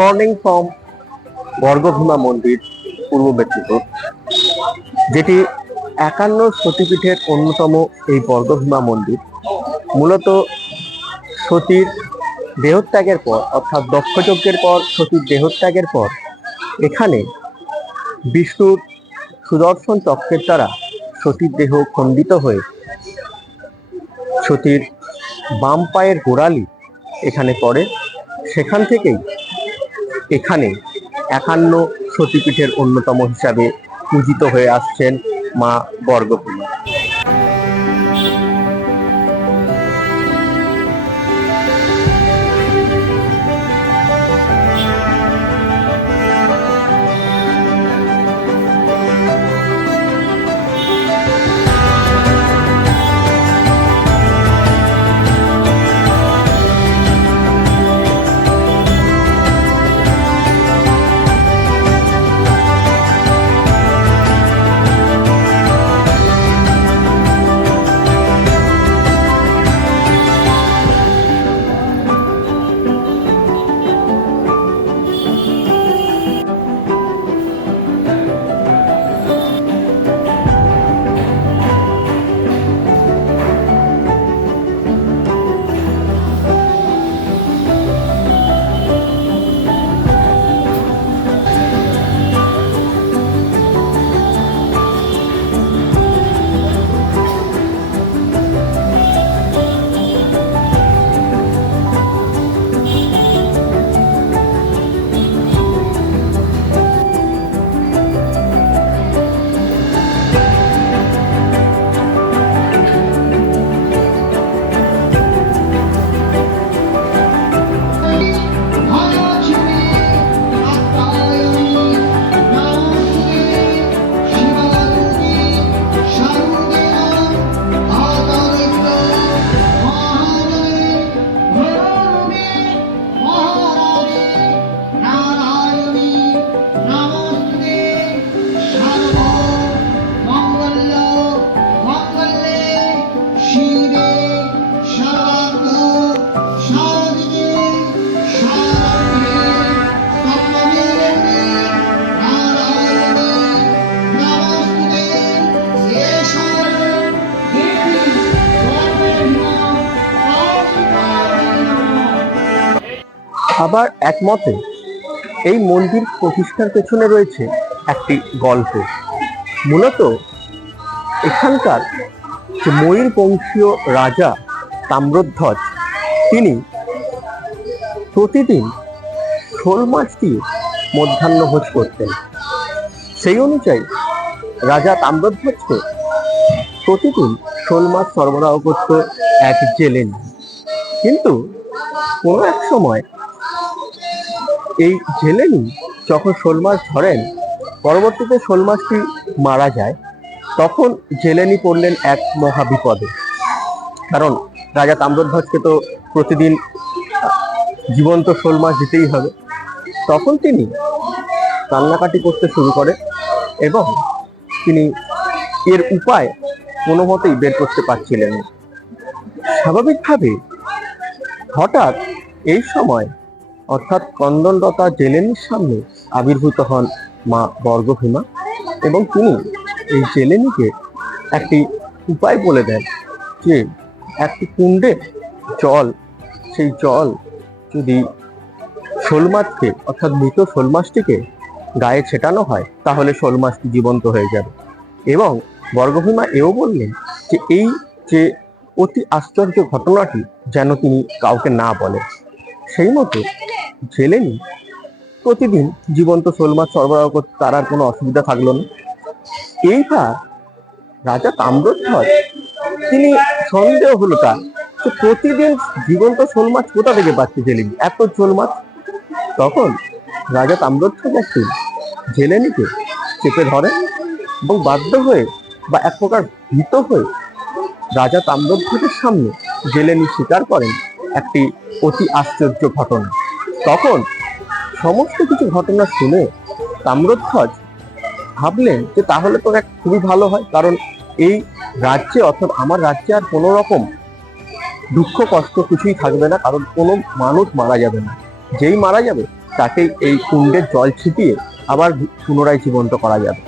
Morning from Bargabhima মন্দির, পূর্ব মেদিনীপুর, যেটি একান্ন সতীপীঠের অন্যতম এই বর্গভীমা মন্দির। মূলত সতীর দেহত্যাগের পর, অর্থাৎ দক্ষযজ্ঞের পর, সতীর দেহত্যাগের পর, এখানে বিষ্ণুর সুদর্শন চক্রের দ্বারা সতীর দেহ খণ্ডিত হয়ে সতীর বাম পায়ের গোড়ালি এখানে পড়ে। সেখান থেকেই এখানে একান্ন সতীপীঠের অন্যতম হিসাবে পূজিত হয়ে আসছেন মা বর্গভূমি। আবার একমতে এই মন্দির প্রতিষ্ঠার পেছনে রয়েছে একটি গল্প। মূলত এখানকার যে ময়ূর বংশীয় রাজা তাম্রধ্বজ, তিনি প্রতিদিন শোল মাছ দিয়ে মধ্যাহ্নভোজ করতেন। সেই অনুযায়ী রাজা তাম্রধ্বজকে প্রতিদিন শোল মাছ সরবরাহ করত এক জেলেন কিন্তু কোনো এক সময় এই জেলেনি যখন শোল মাছ ধরেন, পরবর্তীতে শোল মাছটি মারা যায়, তখন জেলেনি পড়লেন এক মহা বিপদে কারণ রাজা তাম্রধ্বজকে তো প্রতিদিন জীবন্ত শোল মাছ দিতেই হবে। তখন তিনি কান্নাকাটি করতে শুরু করে এবং তিনি এর উপায় কোনো মতেই বের করতে পারছিলেন স্বাভাবিকভাবে হঠাৎ এই সময় অর্থাৎ কন্দনরতা জেলেনির সামনে আবির্ভূত হন মা বর্গভীমা এবং তিনি এই জেলেনিকে একটি উপায় বলে দেন যে একটি কুণ্ডে জল, সেই জল যদি শোল মাছকে অর্থাৎ মৃত শোল মাছটিকে গায়ে ছেটানো হয়, তাহলে শোল মাছটি জীবন্ত হয়ে যাবে। এবং বর্গভীমা এও বললেন যে এই যে অতি আশ্চর্য ঘটনাটি যেন তিনি কাউকে না বলেন, সেই মতো জেলেনি প্রতিদিন জীবন্ত শোল মাছ সরবরাহ করতে তার আর কোনো অসুবিধা থাকল না। এইবার রাজা তাম্রধ্বজ তিনি সন্দেহ হলো তার যে প্রতিদিন জীবন্ত শোল মাছ কোথা থেকে পাচ্ছে জেলেনি এত শোল মাছ। তখন রাজা তাম্রধ্বজ একদিন জেলেনিকে চেপে ধরেন এবং বাধ্য হয়ে বা এক প্রকার ভীত হয়ে রাজা তাম্রধ্বজের সামনে জেলেনি স্বীকার করেন একটি অতি আশ্চর্য ঘটনা। তখন সমস্ত কিছু ঘটনা শুনে তাম্রধ্বজ ভাবলেন যে তাহলে তো এক খুবই ভালো হয়, কারণ এই রাজ্যে অর্থাৎ আমার রাজ্যে আর কোনো রকম দুঃখ, কষ্ট কিছুই থাকবে না, কারণ কোনো মানুষ মারা যাবে না। যেই মারা যাবে তাকে এই কুণ্ডের জল ছিটিয়ে আবার পুনরায় জীবন্ত করা যাবে।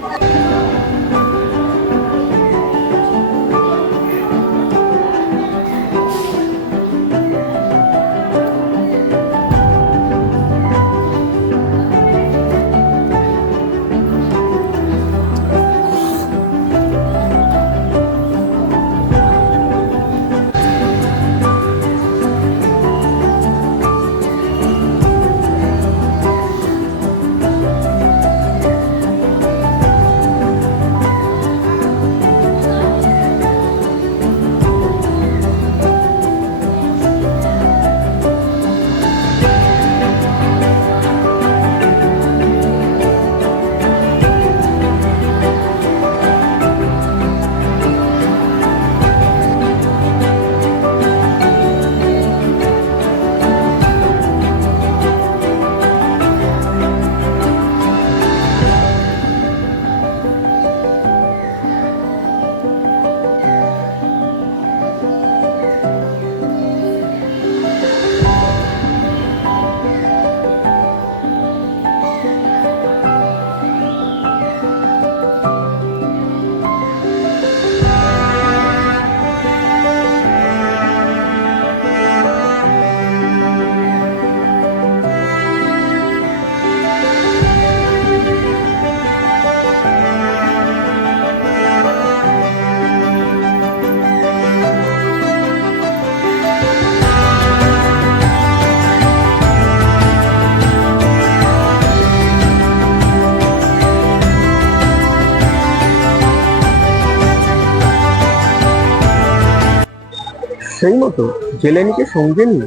সেই মতো জেলেনিকে সঙ্গে নিয়ে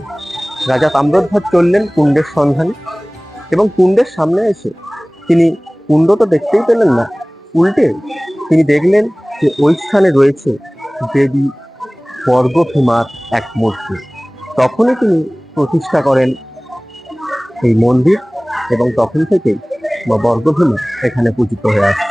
রাজা তাম্রধ্বজ চললেন কুণ্ডের সন্ধানে এবং কুণ্ডের সামনে এসে তিনি কুণ্ড তো দেখতেই পেলেন না, উল্টে তিনি দেখলেন যে ওই স্থানে রয়েছে দেবী বর্গভীমার এক মূর্তি। তখনই তিনি প্রতিষ্ঠা করেন এই মন্দির এবং তখন থেকেই মা বর্গভীমা এখানে পূজিত হয়ে আসছে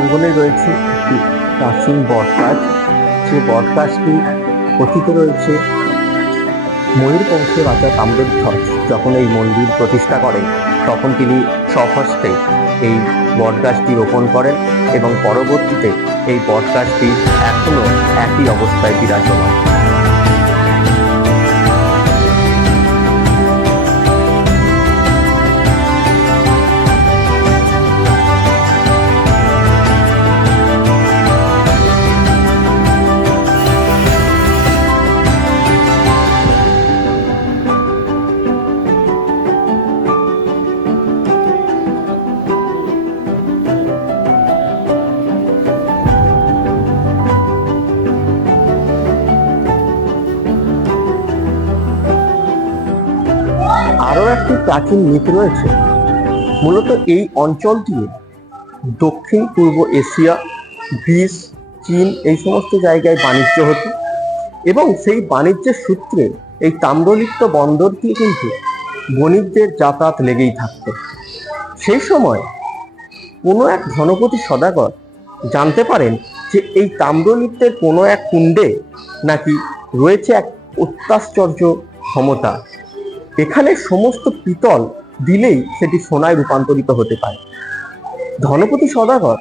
প্রাঙ্গণে রয়েছে একটি প্রাচীন বটগাছ। যে বটগাছটি কথিত রয়েছে ময়ূরবংশ রাজা তাম্রধ্বজ যখন এই মন্দির প্রতিষ্ঠা করেন, তখন তিনি সহস্তে এই বটগাছটি রোপণ করেন এবং পরবর্তীতে এই বটগাছটি এখনও একই অবস্থায় বিরাজমান। আরও একটি প্রাচীন মিথ রয়েছে। মূলত এই অঞ্চলটি দক্ষিণ, পূর্ব এশিয়া, গ্রিস, চীন এই সমস্ত জায়গায় বাণিজ্য হতো এবং সেই বাণিজ্যের সূত্রে এই তাম্রলিপ্ত বন্দর দিয়ে কিন্তু বণিকদের যাতায়াত লেগেই থাকত। সেই সময় কোনো এক ধনপতি সদাগর জানতে পারেন যে এই তাম্রলিপ্তের কোনো এক কুণ্ডে নাকি রয়েছে এক অত্যাশ্চর্য ক্ষমতা। এখানে সমস্ত পিতল দিলেই সেটি সোনায় রূপান্তরিত হতে পারে। ধনপতি সদাগর,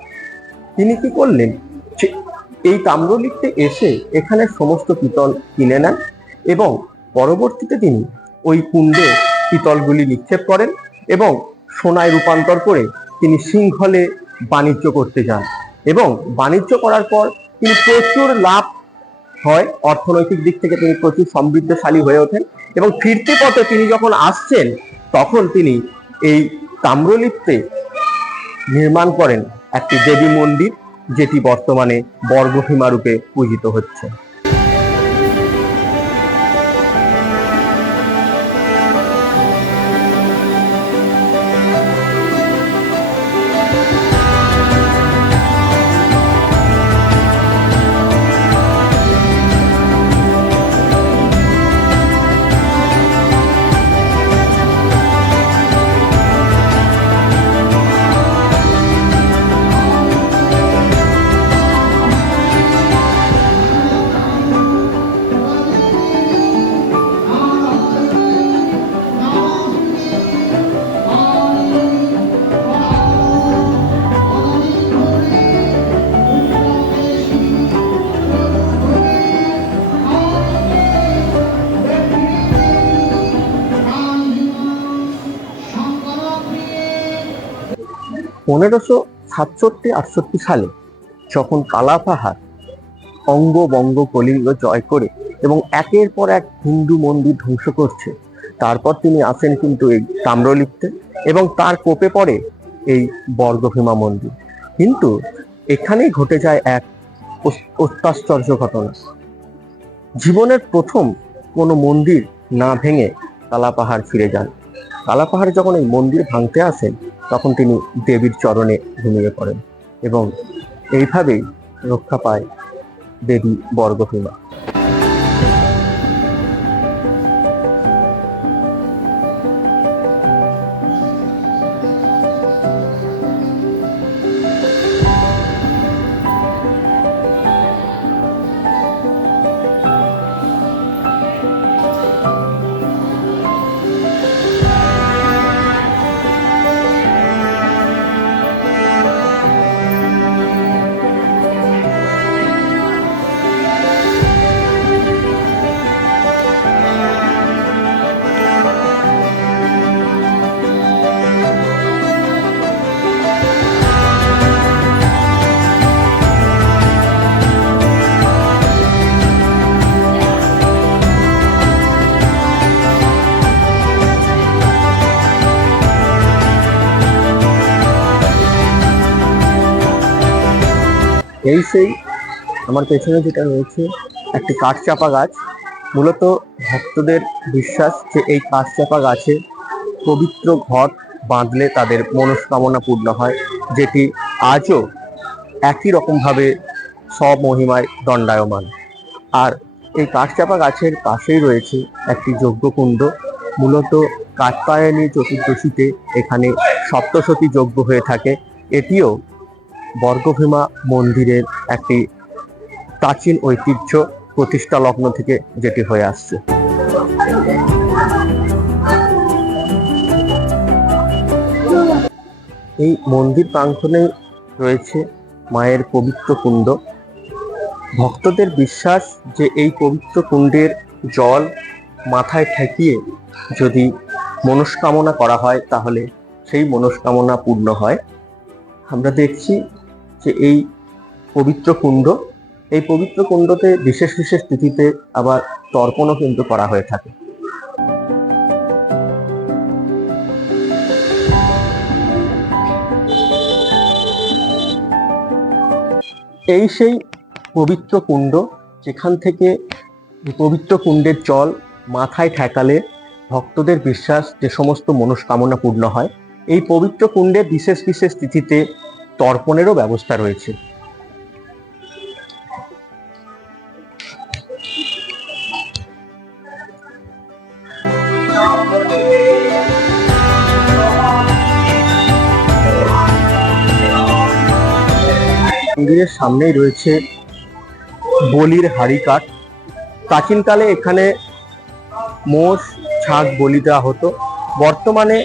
তিনি কি করলেন? এই তাম্রলিপ্তে এসে এখানে সমস্ত পিতল কিনে নেন এবং পরবর্তীতে তিনি ওই কুণ্ডে পিতলগুলি নিক্ষেপ করেন এবং সোনায় রূপান্তর করে তিনি সিংহলে বাণিজ্য করতে যান এবং বাণিজ্য করার পর তিনি প্রচুর লাভ হয়। অর্থনৈতিক দিক থেকে তিনি প্রচুর সমৃদ্ধশালী হয়ে ওঠেন। এবং ফিরতে পথে তিনি যখন আসছেন, তখন তিনি এই তাম্রলিপ্তে নির্মাণ করেন একটি দেবী মন্দির, যেটি বর্তমানে বর্গভীমা রূপে পূজিত হচ্ছে। পনেরোশো সাতষট্টি আটষট্টি সালে যখন কালাপাহাড় অঙ্গ বঙ্গ কলিঙ্গ জয় করে এবং একের পর এক হিন্দু মন্দির ধ্বংস করছে, তারপর তিনি আসেন কিন্তু এই তাম্রলিপ্তে এবং তার কোপে পড়ে এই বর্গভীমা মন্দির। কিন্তু এখানেই ঘটে যায় এক অত্যাশ্চর্য ঘটনা। জীবনের প্রথম কোনো মন্দির না ভেঙে কালাপাহাড় ফিরে যান। কালাপাহাড় যখন এই মন্দির ভাঙতে আসেন তখন তিনি দেবীর চরণে ঘুমিয়ে পড়েন এবং এইভাবেই রক্ষা পায় দেবী বর্গভীমা এই সেই আমার পেছনে যেটা রয়েছে, একটি কাঠচাপা গাছ। মূলত ভক্তদের বিশ্বাস যে এই কাঠচাপা গাছে পবিত্র ঘট বাঁধলে তাদের মনস্কামনা পূর্ণ হয়, যেটি আজও একই রকমভাবে স্বমহিমায় দণ্ডায়মান। আর এই কাঠচাপা গাছের পাশেই রয়েছে একটি যজ্ঞকুণ্ড। মূলত কাত্যায়নী চতুর্দশীতে এখানে সপ্তশতী যজ্ঞ হয়ে থাকে। এটিও বর্গভীমা মন্দিরের একটি প্রাচীন ঐতিহ্য প্রতিষ্ঠা লগ্ন থেকে যেটি হয়ে আসছে। এই মন্দির প্রাঙ্গণে রয়েছে মায়ের পবিত্র কুণ্ড। ভক্তদের বিশ্বাস যে এই পবিত্র কুণ্ডের জল মাথায় ঠেকিয়ে যদি মনস্কামনা করা হয়, তাহলে সেই মনস্কামনা পূর্ণ হয়। আমরা দেখছি যে এই পবিত্র কুণ্ড। এই পবিত্র কুণ্ডতে বিশেষ বিশেষ তিথিতে আবার তর্পণও কিন্তু করা হয়ে থাকে। এই সেই পবিত্র কুণ্ড যেখান থেকে পবিত্র কুণ্ডের জল মাথায় ঠেকালে ভক্তদের বিশ্বাস যে সমস্ত মনস্কামনা পূর্ণ হয়, এই পবিত্র কুণ্ডে বিশেষ বিশেষ তিথিতে তর্পণেরও ব্যবস্থা রয়েছে। মন্দিরের সামনেই রয়েছে বলির হাড়ি কাঠ প্রাচীনকালে এখানে মোষ, ছাগ, বলি দেওয়া হতো। বর্তমানে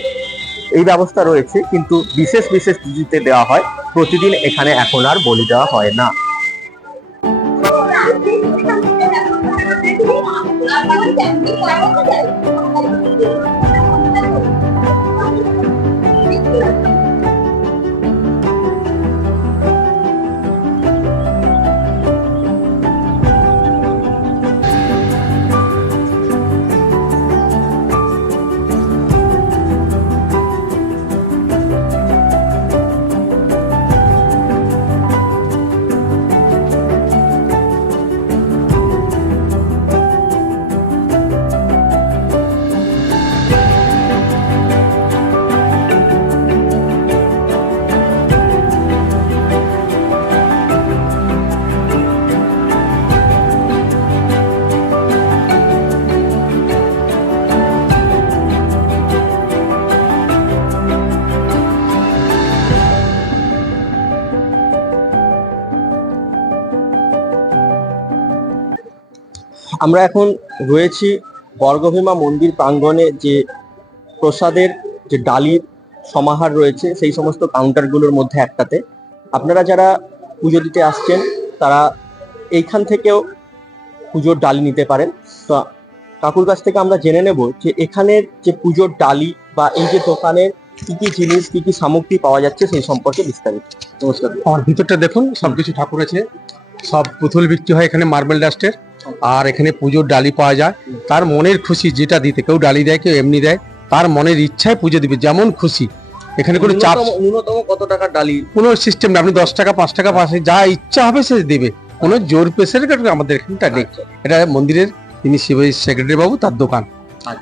এই ব্যবস্থা রয়েছে, কিন্তু বিশেষ বিশেষ তিথিতে দেওয়া হয়। প্রতিদিন এখানে এখন আর বলি দেওয়া হয় না। আমরা এখন রয়েছি বর্গভীমা মন্দির প্রাঙ্গণে যে প্রসাদের যে ডালির সমাহার রয়েছে, সেই সমস্ত কাউন্টারগুলোর মধ্যে একটাতে। আপনারা যারা পুজো দিতে আসছেন, তারা এইখান থেকেও পুজোর ডালি নিতে পারেন। তো কাকুর কাছ থেকে আমরা জেনে নেব যে এখানের যে পুজোর ডালি বা এই যে দোকানের কি কি জিনিস, কি কি সামগ্রী পাওয়া যাচ্ছে, সেই সম্পর্কে বিস্তারিত। নমস্কার। আমার ভিতরটা দেখুন, সবকিছু ঠাকুর আছে। সব পুতুল বিক্রি হয় এখানে মার্বেল ডাস্টের। আর এখানে পুজোর ডালি পাওয়া যায়। তার মনের খুশি যেটা দিতে কেউ ডালি দেয় কেউ এমনি দেয় তার মনের ইচ্ছায় পুজো দিবে যেমন খুশি। এখানে কোনো চাপ ন্যূনতম- কত টাকার ডালি? কোনো সিস্টেম না আপনি দশ টাকা পাঁচ টাকা পাশে যা ইচ্ছা হবে সে দেবে। কোনো জোর প্রেসারের কারণে আমাদের এখানটা নেই। এটা মন্দিরের তিনি শিব সেক্রেটারি বাবু তার দোকান।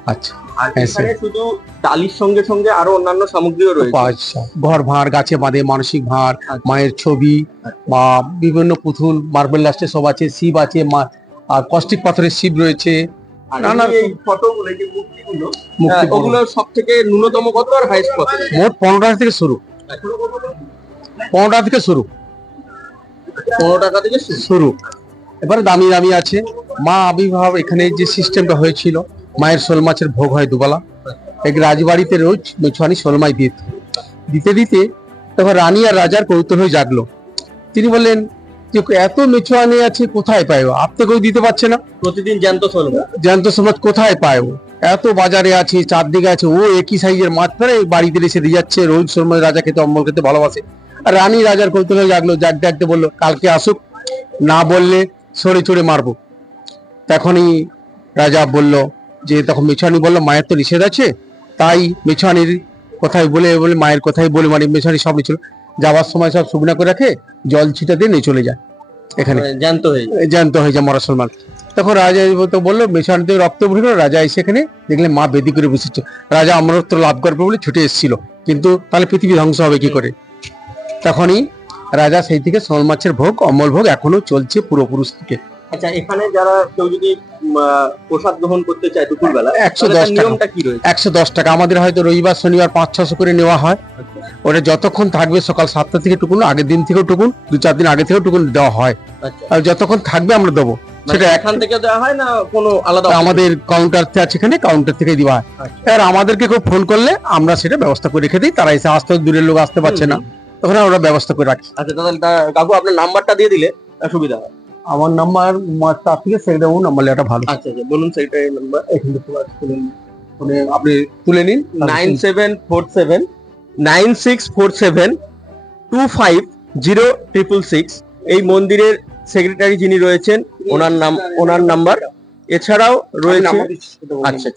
আচ্ছা। আর এখানে শুধু ডালির সঙ্গে সঙ্গে আরও অন্যান্য সামগ্রীও রয়েছে। পাওয়া যায়। ঘর ভাঁড় গাছে বাঁধে মানসিক ভাঁড় আচ্ছা। মায়ের ছবি আচ্ছা। বা বিভিন্ন পুতুল মার্বেল লাস্টে সব আছে শিব আছে মা আর কষ্টিক পাথরের শিব রয়েছে। আর নানা এই ফটোগুলো এই যে মূর্তিগুলো মুক্তি আহ, ওগুলো সব থেকে ন্যূনতম কত আর হাইস্ট কত মোট পনেরো টাকা থেকে শুরু। পনেরো টাকা থেকে শুরু। পনেরো টাকা থেকে শুরু। শুরু। এবারে দামি দামি আছে। মা আবির্ভাব এখানে যে সিস্টেমটা হয়েছিল মায়ের শোল মাছের ভোগ হয় দুবেলা। এক রাজবাড়িতে রোজ মেছুয়ানি শোল মাছ দিত। দিতে দিতে তখন রানী আর রাজার কৌতূহল জাগলো। তিনি বললেন যে এত মেছুয়ানি আছে কোথায় পাইব? আপ তো কেউ দিতে পারছে না। প্রতিদিন জ্যান্ত চলবে জ্যান্ত সমাজ কোথায় ও এত বাজারে আছে চারদিকে আছে ও একই সাইজের মাছ ধরে বাড়িতে এসে দিয়ে যাচ্ছে রোজ সময় রাজা খেতে অম্বল খেতে ভালোবাসে। আর রানী রাজার কৌতূহল জাগলো জাগতে জাগতে বলল কালকে আসুক না বললে সরে চড়ে মারবো। তখনই রাজা বলল যে তখন মেছানি বলল মায়ের তো নিষেধ আছে তাই মেছানির কথাই বলে বলে মায়ের কথাই বলে মানে মেছানি সব নিছিল যাওয়ার সময় সব শুকনা করে রাখে জল ছিটা দিয়ে নিয়ে চলে যায় এখানে। জ্যান্ত হয়ে। জ্যান্ত হয়ে যায় মরা সলমান তখন রাজা তো বলল মেশানিতে রক্ত ভরে রাজা এসে এখানে দেখলে মা বেদি করে বসেছে। রাজা অমরত্ব লাভ করবে বলে ছুটে এসেছিল। কিন্তু তাহলে পৃথিবী ধ্বংস হবে কি করে? তখনই রাজা সেই থেকে শোল মাছের ভোগ অমল ভোগ এখনও চলছে পূর্বপুরুষ থেকে। আচ্ছা এখানে যারা কেউ যদি প্রসাদ গ্রহণ করতে চায় দুপুরবেলা একশো দশ নিয়মটা কি রয়েছে? একশো দশ টাকা। আমাদের হয়তো রবিবার শনিবার পাঁচ ছশো করে নেওয়া হয়। ওটা যতক্ষণ থাকবে সকাল সাতটা থেকে টুকুন আগের দিন থেকেও টুকুন দু চার দিন আগে থেকেও টুকুন দেওয়া হয়। আচ্ছা। আর যতক্ষণ থাকবে আমরা দেবো। সেটা সেটা এখান থেকে দেওয়া হয় না কোনো আলাদা আমাদের কাউন্টার আছে এখানে কাউন্টার থেকে দেওয়া হয়। আচ্ছা। এবার আমাদেরকে কেউ ফোন করলে আমরা সেটা ব্যবস্থা করে রেখে দিই। তারা এসে আসতে দূরের লোক আসতে পারছে না। তখন আমরা ব্যবস্থা করে রাখি। আচ্ছা তাহলে কাকু আপনার নাম্বারটা দিয়ে দিলে সুবিধা হয়। আমার নাম্বার তার থেকে সেটা নাম্বার লেটা ভালো। আচ্ছা আচ্ছা বলুন সেইটাই নাম্বার এখান থেকে তুলে নিন। মানে আপনি তুলে নিন nine seven four seven nine six four seven two five zero triple six. এই মন্দিরের সেক্রেটারি যিনি রয়েছেন ওনার নাম ওনার নাম্বার এছাড়াও রয়েছে বলুন। আচ্ছা।